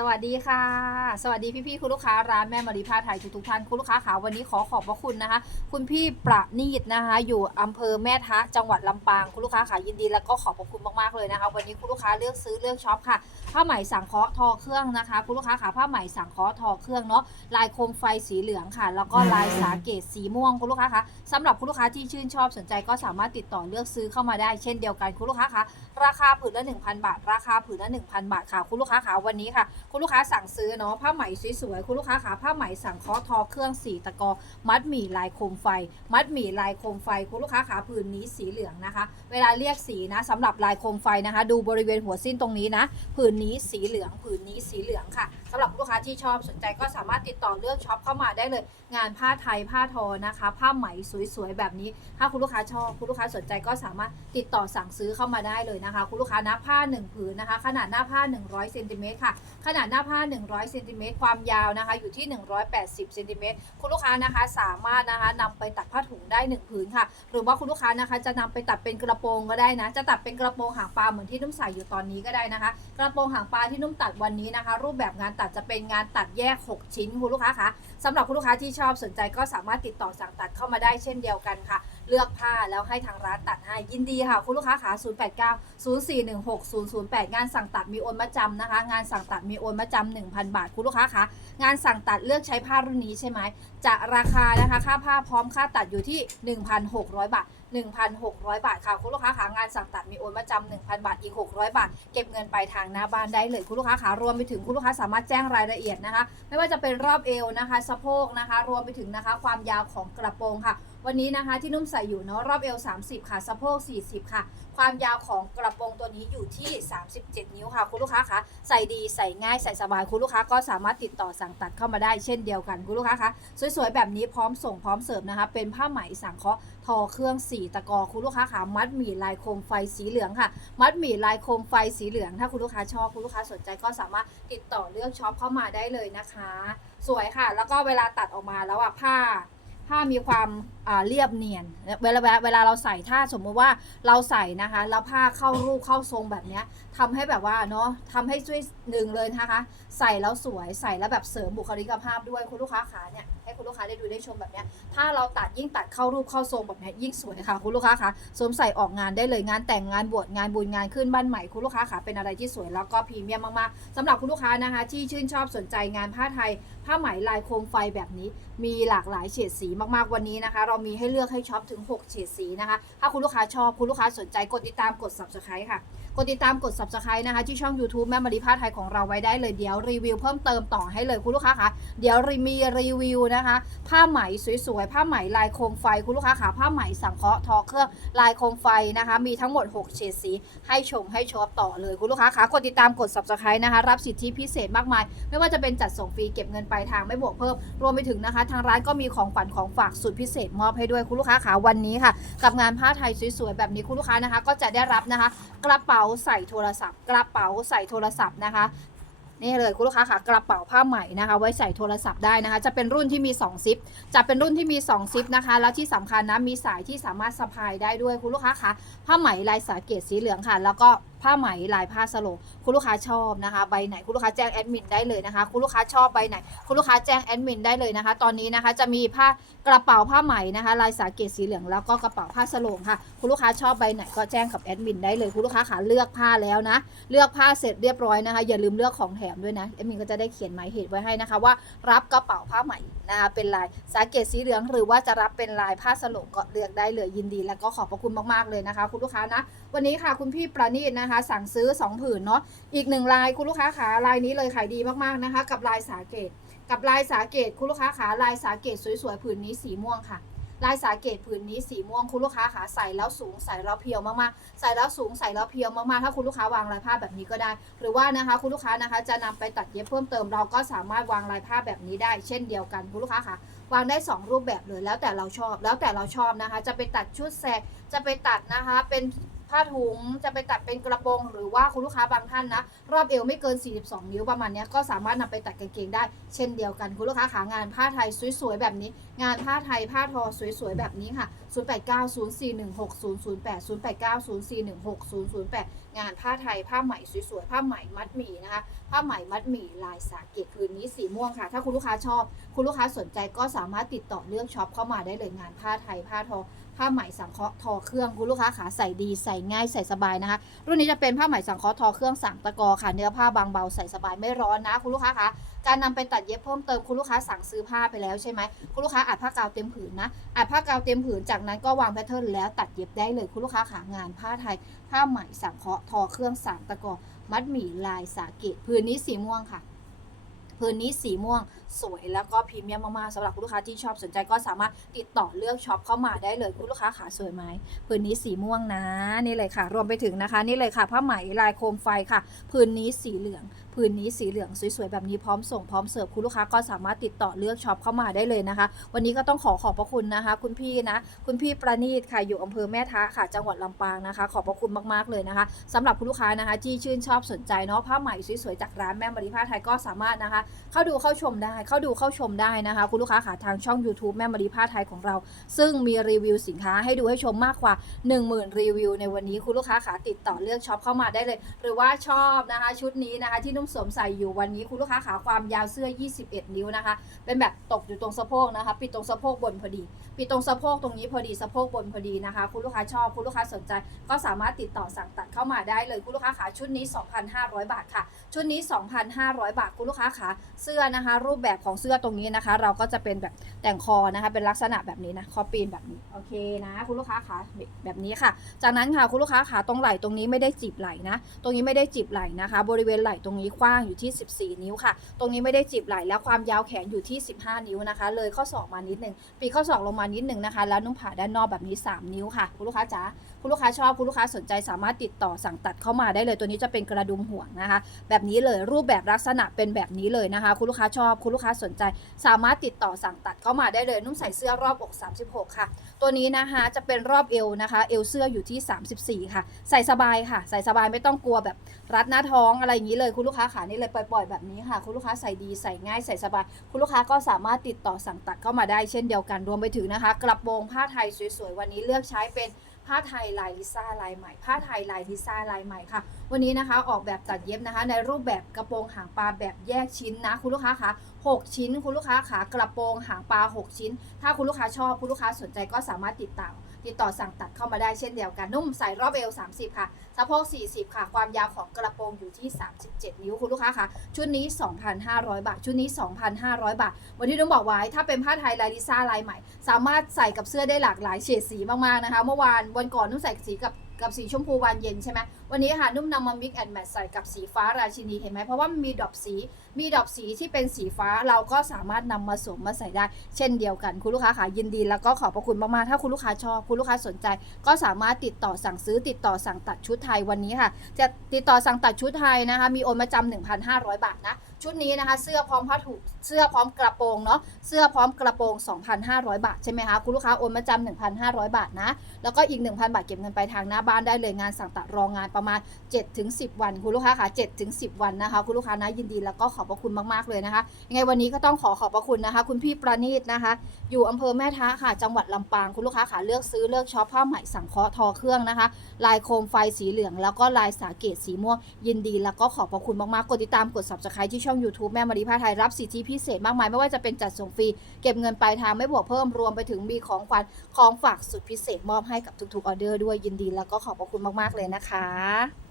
สวัสดีค่ะ สวัสดีพี่ๆคุณลูกค้าร้านแม่มารีผ้าไทยทุกๆท่านคุณลูกค้าขาวันนี้ขอขอบพระคุณนะคะ คุณพี่ประณีตนะคะ อยู่อำเภอแม่ทะจังหวัดลำปางคุณลูกค้าขายินดีแล้วก็ขอบพระคุณมากๆเลยนะคะ วันนี้คุณลูกค้าเลือกซื้อเลือกช็อปค่ะผ้าไหมสังเคราะห์ทอเครื่องนะคะคุณลูกค้าขาผ้าไหมสังเคราะห์ทอเครื่องเนาะลายโคมไฟสีเหลืองค่ะ แล้วก็ลายสาเกตสีม่วงคุณลูกค้าคะสำหรับคุณลูกค้าที่ชื่นชอบสนใจก็สามารถติดต่อเลือกซื้อเข้ามาได้เช่นเดียวกันคุณลูกค้าคะราคาผืนละ 1,000 บาท ราคาผืนละ 1,000 บาทค่ะคุณลูกค้าขาวันนี้ค่ะคุณลูกค้าสั่งซื้อเนาะผ้าไหมสวยๆคุณลูกค้าขาผ้าไหมสั่งเคราะทอเครื่องสีตะกอ มัดหมี่ลายโคมไฟ มัดหมี่ลายโคมไฟ คุณลูกค้าขาผืนนี้สีเหลืองนะคะ เวลาเรียกสีนะสำหรับลายโคมไฟนะคะ ดูบริเวณหัวสิ้นตรงนี้นะ ผืนนี้สีเหลืองผืนนี้สีเหลืองค่ะสำหรับลูกค้าที่ชอบสนใจก็สามารถติดต่อเลือกช็อปเข้ามาได้เลย งานผ้าไทยผ้าทอนะคะ ผ้าไหมสวยๆแบบนี้ ถ้าคุณลูกค้าชอบคุณลูกค้าสนใจก็สามารถติดต่อสั่งซื้อเข้ามาได้เลยนะคะ คุณลูกค้านะผ้า1ผืนนะคะ ขนาดหน้าผ้า 100เซนติเมตรค่ะขนาดหน้าผ้า 100เซนติเมตรความยาวนะคะ อยู่ที่ 180เซนติเมตรคุณลูกค้านะคะสามารถนะคะนำไปตัดผ้าถุงได้ 1 ผืนค่ะ หรือว่าคุณลูกค้านะคะจะนำไปตัดเป็นกระโปรงก็ได้นะ จะตัดเป็นกระโปรงหางปลาเหมือนที่นุ่มใส่อยู่ตอนนี้ก็ได้นะคะ กระโปรงหางปลาที่นุ่มตัดวันนี้นะคะ รูปแบบงานตัดจะเป็นงานตัดแยก 6 ชิ้นคุณลูกค้าคะสำหรับคุณลูกค้าที่ชอบสนใจก็สามารถติดต่อสั่งตัดเข้ามาได้เช่นเดียวกันค่ะ เลือกผ้าแล้วให้ทางร้านตัดให้ยินดีค่ะ คุณลูกค้าขา089 0416 008 งานสั่งตัดมีโอนมาจำนะคะ งานสั่งตัดมีโอนมาจำ1,000 บาท คุณลูกค้าคะงานสั่งตัดเลือกใช้ผ้ารุ่นนี้ใช่ไหมจะราคานะคะค่าผ้าพร้อมค่าตัดอยู่ที่ 1,600 บาท 1,600 บาทค่ะ คุณลูกค้าขางานสั่งตัดมีโอนมาจำ1,000 บาทอีก 600 บาท เก็บเงินไปลายทางหน้าบ้านได้เลยคุณลูกค้าขารวมไปถึงคุณลูกค้าสามารถแจ้งรายละเอียดนะคะ ไม่ว่าจะเป็นรอบเอวนะคะ สะโพกนะคะ รวมไปถึงนะคะ ความยาวของกระโปรงค่ะ วันนี้นะคะที่นุ่มใส่อยู่เนาะรอบเอว 30 ค่ะสะโพก 40 ค่ะ ความยาวของกระโปรงตัวนี้อยู่ที่ 37 นิ้วค่ะ คุณลูกค้าคะใส่ดีใส่ง่ายใส่สบายคุณลูกค้าก็สามารถติดต่อสั่งตัดเข้ามาได้เช่นเดียวกันคุณลูกค้าคะสวยๆแบบนี้พร้อมส่งพร้อมเสิร์ฟนะคะ เป็นผ้าไหมสังเคราะห์ทอเครื่องสีตะกอคุณลูกค้าขามัดหมี่ลายโคมไฟสีเหลืองค่ะ มัดหมี่ลายโคมไฟสีเหลือง ถ้าคุณลูกค้าชอบคุณลูกค้าสนใจก็สามารถติดต่อเลือกช็อปเข้ามาได้เลยนะคะ สวยค่ะ แล้วก็เวลาตัดออกมาแล้วอะผ้า ผ้ามีความเรียบเนียน เวลาเวลาเราใส่ถ้าสมมุติว่าเราใส่นะคะ แล้วผ้าเข้ารูปเข้าทรงแบบเนี้ยทำให้แบบว่าเนาะทำให้ช่วยหนึ่งเลยนะคะ ใส่แล้วสวยใส่แล้วแบบเสริมบุคลิกภาพด้วยคุณลูกค้าขาเนี่ยให้คุณลูกค้าได้ดูได้ชมแบบเนี้ยถ้าเราตัดยิ่งตัดเข้ารูปเข้าทรงแบบนี้ยยิ่งสวยค่ะคุณลูกค้าคะสวมใส่ออกงานได้เลยงานแต่งงานบวชงานบุญงานขึ้นบ้านใหม่คุณลูกค้าขาเป็นอะไรที่สวยแล้วก็พรีเมียมมากๆสำหรับคุณลูกค้านะคะ ที่ชื่นชอบสนใจงานผ้าไทย ผ้าไหมลายโคมไฟแบบนี้ มีหลากหลายเฉดสีมากๆวันนี้นะคะ เรามีให้เลือกให้ช็อปถึง 6 เฉดสีนะคะ ถ้าคุณลูกค้าชอบคุณลูกค้าสนใจกดติดตามกด subscribe ค่ะ กดติดตามกด subscribe นะคะ ที่ช่อง YouTube แม่มารีผ้าไทยของเราไว้ได้เลยเดี๋ยวรีวิวเพิ่มเติมต่อให้เลยคุณลูกค้าคะเดี๋ยวมีรีวิวนะคะ ผ้าไหมสวยๆ ผ้าไหมลายโคมไฟคุณลูกค้าขาผ้าไหมสังเคราะห์ทอเครื่องลายโคมไฟนะคะ มีทั้งหมด 6 เฉดสี ให้ชมให้ชอบต่อเลยคุณลูกค้าคะกดติดตามกด subscribe นะคะ รับสิทธิพิเศษมากมาย ไม่ว่าจะเป็นจัดส่งฟรีเก็บเงินปลายทางไม่บวกเพิ่ม รวมไปถึงนะคะ ทางร้านก็มีของขวัญของฝากสุดพิเศษมอบให้ด้วยคุณลูกค้าขาวันนี้ค่ะ กับงานผ้าไทยสวยๆแบบนี้คุณลูกค้านะคะ ก็จะได้รับนะคะ กระเป๋าใส่โทรศัพท์ กระเป๋าใส่โทรศัพท์นะคะนี่เลยคุณลูกค้าค่ะกระเป๋าผ้าไหมนะคะ ไว้ใส่โทรศัพท์ได้นะคะ จะเป็นรุ่นที่มี2ซิปจะเป็นรุ่นที่มี2ซิปนะคะ แล้วที่สำคัญนะมีสายที่สามารถสะพายได้ด้วยคุณลูกค้าค่ะผ้าไหมลายสาเกตสีเหลืองค่ะ แล้วก็ผ้าไหมลายผ้าสโลคุณลูกค้าชอบนะคะใบไหนคุณลูกค้าแจ้งแอดมินได้เลยนะคะคุณลูกค้าชอบใบไหนคุณลูกค้าแจ้งแอดมินได้เลยนะคะ ตอนนี้นะคะจะมีผ้ากระเป๋าผ้าไหมนะคะลายสาเกตสีเหลืองแล้วก็กระเป๋าผ้าสโลงค่ะ คุณลูกค้าชอบใบไหนก็แจ้งกับแอดมินได้เลยคุณลูกค้าขาเลือกผ้าแล้วนะ เลือกผ้าเสร็จเรียบร้อยนะคะ อย่าลืมเลือกของแถมด้วยนะแอดมินก็จะได้เขียนหมายเหตุไว้ให้นะคะว่า รับกระเป๋าผ้าไหม นะคะเป็นลายสาเกตสีเหลือง หรือว่าจะรับเป็นลายผ้าสโลงก็เลือกได้เลยยินดี แล้วก็ขอบพระคุณมากๆเลยนะคะ คุณลูกค้านะวันนี้ค่ะคุณพี่ประณีตนะคะ สั่งซื้อ 2 ผืนเนาะอีกหนึ่งลายคุณลูกค้าขาลายนี้เลยขายดีมากๆนะคะ กับลายสาเกต กับลายสาเกตคุณลูกค้าขาลายสาเกตสวยๆผืนนี้สีม่วงค่ะ ลายสาเกตผืนนี้สีม่วงคุณลูกค้าขาใส่แล้วสูงใส่แล้วเพียวมากๆ ใส่แล้วสูงใส่แล้วเพียวมากๆ ถ้าคุณลูกค้าวางลายผ้าแบบนี้ก็ได้ หรือว่านะคะคุณลูกค้านะคะจะนำไปตัดเย็บเพิ่มเติมเราก็สามารถวางลายผ้าแบบนี้ได้ เช่นเดียวกันคุณลูกค้าค่ะวางได้ 2 รูปแบบเลยแล้วแต่เราชอบ แล้วแต่เราชอบนะคะ จะไปตัดชุดแสกจะไปตัดนะคะเป็น ผ้าถุงจะไปตัดเป็นกระโปรงหรือว่าคุณลูกค้าบางท่านนะรอบเอวไม่เกิน 42 นิ้วประมาณนี้ก็สามารถนำไปตัดกางเกงได้ เช่นเดียวกันคุณลูกค้าขางานผ้าไทยสวยๆแบบนี้ งานผ้าไทยผ้าทอสวยๆแบบนี้ค่ะ0890416008 0890416008 งานผ้าไทยผ้าไหมสวยๆผ้าไหมมัดหมี่นะคะ ผ้าไหมมัดหมี่ลายสาเกตผืนนี้สีม่วงค่ะ ถ้าคุณลูกค้าชอบ คุณลูกค้าสนใจก็สามารถติดต่อเลือกช็อปเข้ามาได้เลยงานผ้าไทยผ้าทอผ้าไหมสังเคราะห์ทอเครื่องคุณลูกค้าขาใส่ดีใส่ง่ายใส่สบายนะคะ รุ่นนี้จะเป็นผ้าไหมสังเคราะห์ทอเครื่องสังตะกอค่ะ เนื้อผ้าบางเบาใส่สบายไม่ร้อนนะ คุณลูกค้าคะ การนำไปตัดเย็บเพิ่มเติมคุณลูกค้าสั่งซื้อผ้าไปแล้วใช่ไหมคุณลูกค้าอัดผ้ากาวเต็มผืนนะอัดผ้ากาวเต็มผืนจากนั้นก็วางแพทเทิร์นแล้วตัดเย็บได้เลยคุณลูกค้าขางานผ้าไทย ผ้าไหมสังเคราะห์ทอเครื่องสามตะกอมัดหมี่ลายสาเกตผืนนี้สีม่วงค่ะ ผืนนี้สีม่วงสวยแล้วก็พรีเมียมมากๆสำหรับคุณลูกค้าที่ชอบสนใจก็สามารถติดต่อเลือกช็อปเข้ามาได้เลยคุณลูกค้าขาสวยไหมพื้นนี้สีม่วงนะนี่เลยค่ะ รวมไปถึงนะคะนี่เลยค่ะผ้าไหมลายโคมไฟค่ะพื้นนี้สีเหลืองพื้นนี้สีเหลืองสวยๆแบบนี้พร้อมส่งพร้อมเสิร์ฟคุณลูกค้าก็สามารถติดต่อเลือกช็อปเข้ามาได้เลยนะคะ วันนี้ก็ต้องขอขอบพระคุณนะคะ คุณพี่นะ คุณพี่ประณีตค่ะอยู่อำเภอแม่ทะค่ะ จังหวัดลำปางนะคะ ขอบพระคุณมากๆเลยนะคะสำหรับคุณลูกค้านะคะ ที่ชื่นชอบสนใจเนาะผ้าไหมสวยๆจากร้านแม่มารีผ้าไทยก็สามารถนะคะ เข้าดูเข้าชมได้เข้าดูเข้าชมได้นะคะ คุณลูกค้าค่ะทางช่อง YouTube แม่มารีผ้าไทยของเรา ซึ่งมีรีวิวสินค้าให้ดูให้ชมมากกว่า 10,000 รีวิวในวันนี้คุณลูกค้าขาติดต่อเลือกช็อปเข้ามาได้เลย หรือว่าชอบนะคะชุดนี้นะคะที่นุ่มสวมใส่อยู่วันนี้คุณลูกค้าขาความยาวเสื้อ 21 นิ้วนะคะ เป็นแบบตกอยู่ตรงสะโพกนะคะ ปิดตรงสะโพกบนพอดี ปิดตรงสะโพกตรงนี้พอดีสะโพกบนพอดีนะคะ คุณลูกค้าชอบคุณลูกค้าสนใจ ก็สามารถติดต่อสั่งตัดเข้ามาได้เลยคุณลูกค้าขาชุดนี้ 2,500 บาทค่ะ ชุดนี้ 2,500 บาทคุณลูกค้าขาเสื้อนะคะ รูปแบบแบบของเสื้อตรงนี้นะคะ เราก็จะเป็นแบบแต่งคอนะคะ เป็นลักษณะแบบนี้นะคอปีนแบบนี้โอเคนะ คุณลูกค้าขาแบบนี้ค่ะ จากนั้นค่ะคุณลูกค้าขาตรงไหล่ตรงนี้ไม่ได้จีบไหล่นะ ตรงนี้ไม่ได้จีบไหล่นะคะ บริเวณไหล่ตรงนี้กว้างอยู่ที่ 14 นิ้วค่ะ ตรงนี้ไม่ได้จีบไหล่แล้วความยาวแขนอยู่ที่ 15 นิ้วนะคะ เลยข้อศอกมานิดหนึ่งปีข้อศอกลงมานิดหนึ่งนะคะ แล้วนุ่มผ่าด้านนอกแบบนี้ 3 นิ้วค่ะ คุณลูกค้าจ๋าคุณลูกค้าชอบคุณลูกค้าสนใจสามารถติดต่อสั่งตัดเข้ามาได้เลยตัวนี้จะเป็นกระดุมห่วงนะคะ แบบนี้เลยรูปแบบลักษณะเป็นแบบนี้เลยนะคะ คุณลูกค้าชอบคุณลูกค้าสนใจ สามารถติดต่อสั่งตัดเข้ามาได้เลยนุ่มใส่เสื้อรอบอก 36 ค่ะ ตัวนี้นะคะจะเป็นรอบเอวนะคะเอวเสื้ออยู่ที่ 34 ค่ะ ใส่สบายค่ะ ใส่สบายไม่ต้องกลัวแบบรัดหน้าท้องอะไรอย่างนี้เลยคุณลูกค้าขานี่เลยปล่อยๆแบบนี้ค่ะ คุณลูกค้าใส่ดีใส่ง่ายใส่สบาย คุณลูกค้าก็สามารถติดต่อสั่งตัดเข้ามาได้เช่นเดียวกันรวมไปถึงนะคะ กระโปรงผ้าไทยสวยๆวันนี้เลือกใช้เป็นผ้าไทยลายลิซ่าลายใหม่ ผ้าไทยลายลิซ่าลายใหม่ค่ะ วันนี้นะคะออกแบบตัดเย็บนะคะ ในรูปแบบกระโปรงหางปลาแบบแยกชิ้นนะ คุณลูกค้าคะ6 ชิ้น คุณลูกค้าขากระโปรงหางปลา 6 ชิ้น ถ้าคุณลูกค้าชอบคุณลูกค้าสนใจก็สามารถติดต่อติดต่อสั่งตัดเข้ามาได้เช่นเดียวกัน นุ่มใส่รอบเอว 30 ค่ะสะโพก40 ค่ะ ความยาวของกระโปรงอยู่ที่ 37 นิ้วคุณลูกค้าคะชุดนี้ 2,500 บาท ชุดนี้ 2,500 บาท วันที่นุ่มบอกไว้ถ้าเป็นผ้าไทยลายลิซ่าลายใหม่ สามารถใส่กับเสื้อได้หลากหลายเฉดสีมากๆนะคะ เมื่อวานวันก่อนนุ่มใส่สีกับกับสีชมพูวานเย็นใช่ไหม วันนี้ค่ะนุ่มนำมา mix and match ใส่กับสีฟ้าราชินีเห็นไหมเพราะว่ามันมีดอกสีมีดอกสีที่เป็นสีฟ้าเราก็สามารถนำมาสวมมาใส่ได้ เช่นเดียวกัน คุณลูกค้าค่ะยินดี แล้วก็ขอบพระคุณมากๆถ้าคุณลูกค้าชอบคุณลูกค้าสนใจ ก็สามารถติดต่อสั่งซื้อติดต่อสั่งตัดชุดไทยวันนี้ค่ะ จะติดต่อสั่งตัดชุดไทยนะคะ มีโอนมาจำ1,500 บาทนะชุดนี้นะคะ เสื้อพร้อมผ้าถุงเสื้อพร้อมกระโปรงเนาะเสื้อพร้อมกระโปรง 2,500 บาทใช่ไหมคะคุณลูกค้าโอนมาจำ1,500 บาทนะแล้วก็อีก 1,000 บาทเก็บเงินไปทางหน้าบ้านได้เลยงานสั่งตัดรองงานประมาณ 7-10 วัน คุณลูกค้าค่ะ7-10 วันนะคะ คุณลูกค้านะยินดีแล้วก็ขอบพระคุณมากๆเลยนะคะยังไงวันนี้ก็ต้องขอขอบพระคุณนะคะ คุณพี่ประณีตนะคะ อยู่อำเภอแม่ทะค่ะ จังหวัดลำปางคุณลูกค้าค่ะเลือกซื้อเลือกช็อปผ้าไหมสังเคราะห์ทอเครื่องนะคะ ลายโคมไฟสีเหลือง แล้วก็ลายสาเกตสีม่วงยินดีแล้วก็ขอบพระคุณมากๆกดติดตามกด subscribe ที่ช่อง YouTube แม่มารีผ้าไทยรับสิทธิพิเศษมากมายไม่ว่าจะเป็นจัดส่งฟรีเก็บเงินปลายทางไม่บวกเพิ่มรวมไปถึงมีของขวัญของฝากสุดพิเศษมอบให้กับทุกๆออเดอร์ด้วยยินดีแล้วก็ขอบพระคุณมากๆเลยนะคะ ya.